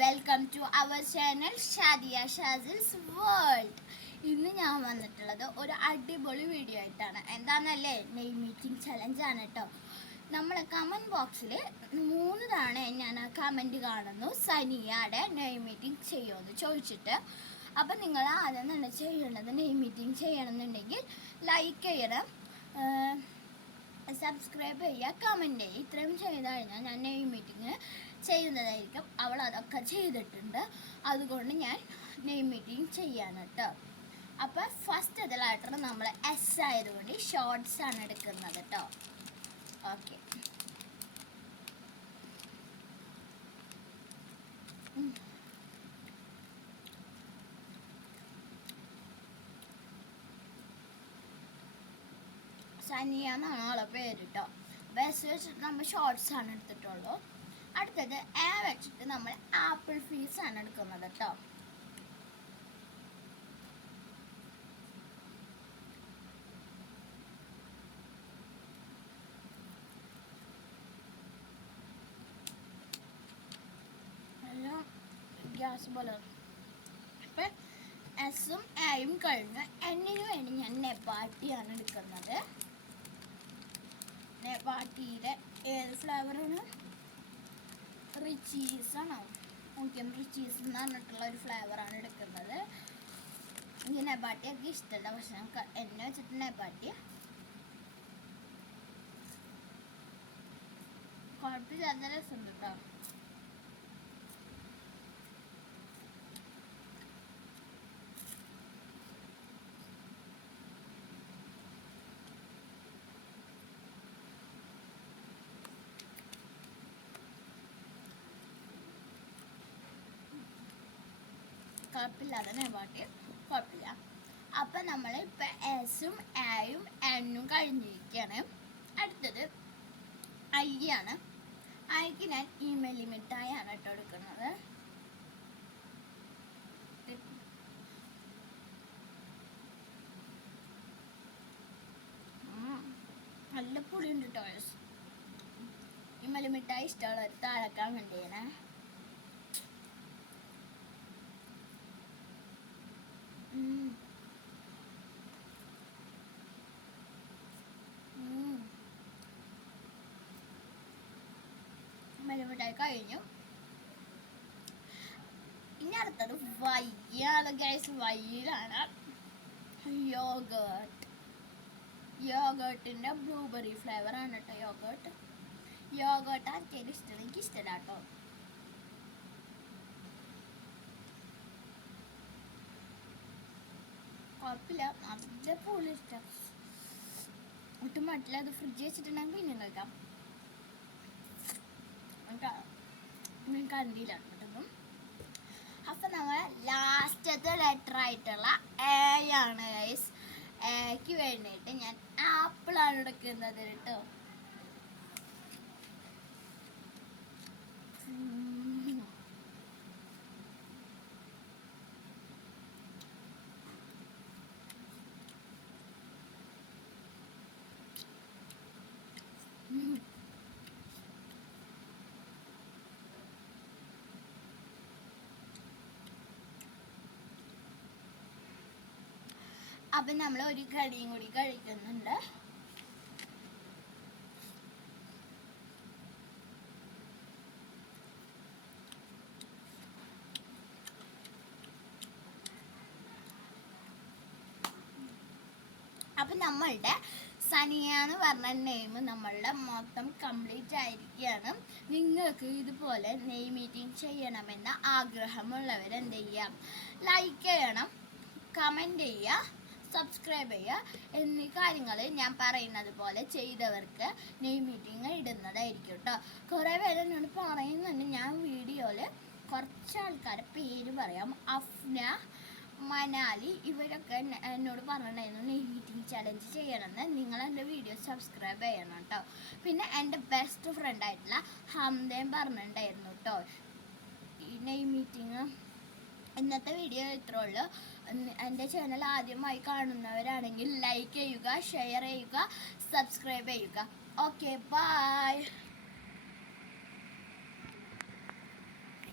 Welcome to our channel Shadiya Shazil's world. ഇന്ന് ഞാൻ വന്നിട്ടുള്ളത് ഒരു അടിപൊളി വീഡിയോ ആയിട്ടാണ്. എന്താണെന്നല്ലേ, നെയ് മീറ്റിംഗ് ചലഞ്ചാണ് കേട്ടോ. നമ്മളെ കമൻറ്റ് ബോക്സിൽ 3 തവണ ഞാൻ ആ കമൻറ്റ് കാണുന്നു, സനിയയുടെ നെയ് മീറ്റിംഗ് ചെയ്യുമെന്ന് ചോദിച്ചിട്ട്. അപ്പം നിങ്ങൾ ആദ്യം തന്നെ ചെയ്യേണ്ടത്, നെയ് മീറ്റിംഗ് ചെയ്യണമെന്നുണ്ടെങ്കിൽ ലൈക്ക് ചെയ്യണം, സബ്സ്ക്രൈബ് ചെയ്യുക, കമൻറ്റ് ചെയ്യുക. ഇത്രയും ചെയ്ത് കഴിഞ്ഞാൽ ഞാൻ നെയ് മീറ്റിംഗ് ചെയ്യുന്നതായിരിക്കും. അവൾ അതൊക്കെ ചെയ്തിട്ടുണ്ട്, അതുകൊണ്ട് ഞാൻ നെയ് മീറ്റിംഗ് ചെയ്യാണ് കേട്ടോ. അപ്പോൾ ഫസ്റ്റ് ഇതിലായിട്ട് നമ്മൾ എസ് ആയതുകൊണ്ട് ഷോർട്സ് ആണ് എടുക്കുന്നത് കേട്ടോ. ഓക്കെ, സനിയ എന്നാണ് അവളെ പേര് കേട്ടോ. ബസ് വെച്ചിട്ട് നമ്മൾ ഷോർട്സ് ആണ് എടുത്തിട്ടുള്ളൂ. അടുത്തത് എ വെച്ചിട്ട് നമ്മൾ ആപ്പിൾ ഫീസ് ആണ് എടുക്കുന്നത് കേട്ടോ. ഗ്യാസ് പോലെ ഇപ്പം എസും എയും കഴിഞ്ഞ് എന്നിന് വേണ്ടി ഞാൻ നെബാട്ടിയാണ് എടുക്കുന്നത്. നെബാട്ടിയുടെ ഏത് ഫ്ലേവറാണ്? റിച്ചീസാണോ? ഓക്കെ, റിച്ചീസ് എന്ന് പറഞ്ഞിട്ടുള്ള ഒരു ഫ്ലേവറാണ് എടുക്കുന്നത്. എനിക്ക് നെബാട്ടിയൊക്കെ ഇഷ്ടമല്ല, പക്ഷെ ഞങ്ങൾക്ക് എന്നെ വെച്ചിട്ട് നെബാട്ടി കുഴപ്പമില്ലാത്ത രസമുണ്ട് കേട്ടോ. കുഴപ്പമില്ലാതെ നെബാട്ടി കുഴപ്പമില്ല. അപ്പം നമ്മൾ ഇപ്പം എസും എയും എണ്ണും കഴിഞ്ഞിരിക്കുകയാണ്. അടുത്തത് ഐ ആണ്. ഐക്ക് ഞാൻ ഇമെയിൽ മിഠായാണ് കേട്ടോ എടുക്കുന്നത്. നല്ല പുളിയുണ്ട് കേട്ടോ. ഇമെയിൽ മിഠായി ഇഷ്ടമുള്ളവർ താഴക്കാൻ വേണ്ടിയാണ്. മിഠായി കഴിഞ്ഞു. ഇനി അടുത്തത് വയ്യാണ് ഗൈസ്. വയ്യിലാണ് യോഗേർട്ടിൻ്റെ ബ്ലൂബെറി ഫ്ലേവറാണ് കേട്ടോ. യോഗേർട്ട് ആർക്കെങ്കിലും ഇഷ്ടമല്ല, എനിക്ക് ഇഷ്ടമല്ല കേട്ടോ. കുഴപ്പമില്ല, നല്ല പുളി ഇഷ്ടം. ഒട്ടും മട്ടില്ല. അത് ഫ്രിഡ്ജ് വെച്ചിട്ടുണ്ടെങ്കിൽ പിന്നെ കഴിക്കാം. കണ്ടില്ല കേട്ടോ. അപ്പം നമ്മൾ ലാസ്റ്റത്തെ ലെറ്റർ ആയിട്ടുള്ള എ ആണ് ഗൈസ്. എക്ക് വേണ്ടിയിട്ട് ഞാൻ ആപ്പിളാണ് എടുക്കുന്നത് കേട്ടോ. അപ്പം നമ്മൾ ഒരു കടിയും കൂടി കഴിക്കുന്നുണ്ട്. അപ്പം നമ്മളുടെ സനിയ എന്ന് പറഞ്ഞ നെയിം നമ്മളുടെ മൊത്തം കംപ്ലീറ്റ് ആയിരിക്കുകയാണ്. നിങ്ങൾക്ക് ഇതുപോലെ നെയ് മീറ്റിംഗ് ചെയ്യണമെന്ന ആഗ്രഹമുള്ളവർ എന്ത് ചെയ്യാം? ലൈക്ക് ചെയ്യണം, കമൻറ്റ് ചെയ്യുക, സബ്സ്ക്രൈബ് ചെയ്യുക എന്നീ കാര്യങ്ങൾ ഞാൻ പറയുന്നത് പോലെ ചെയ്തവർക്ക് നെയ് മീറ്റിംഗ് ഇടുന്നതായിരിക്കും കേട്ടോ. കുറേ പേര് എന്നോട് പറയുന്നുണ്ട്, ഞാൻ വീഡിയോയിൽ കുറച്ച് ആൾക്കാരെ പേര് പറയാം. അഫ്ന, മനാലി, ഇവരൊക്കെ എന്നോട് പറഞ്ഞിട്ടുണ്ടായിരുന്നു നെയ് മീറ്റിംഗ് ചലഞ്ച് ചെയ്യണമെന്ന്. നിങ്ങൾ എൻ്റെ വീഡിയോ സബ്സ്ക്രൈബ് ചെയ്യണം കേട്ടോ. പിന്നെ എൻ്റെ ബെസ്റ്റ് ഫ്രണ്ടായിട്ടുള്ള ഹംദയും പറഞ്ഞിട്ടുണ്ടായിരുന്നു കേട്ടോ ഈ നെയ് മീറ്റിംഗ്. ഇന്നത്തെ വീഡിയോ ഇത്രേ ഉള്ളൂ. എൻ്റെ ചാനൽ ആദ്യമായി കാണുന്നവരാണെങ്കിൽ ലൈക്ക് ചെയ്യുക, ഷെയർ ചെയ്യുക, സബ്സ്ക്രൈബ് ചെയ്യുക. Okay, by.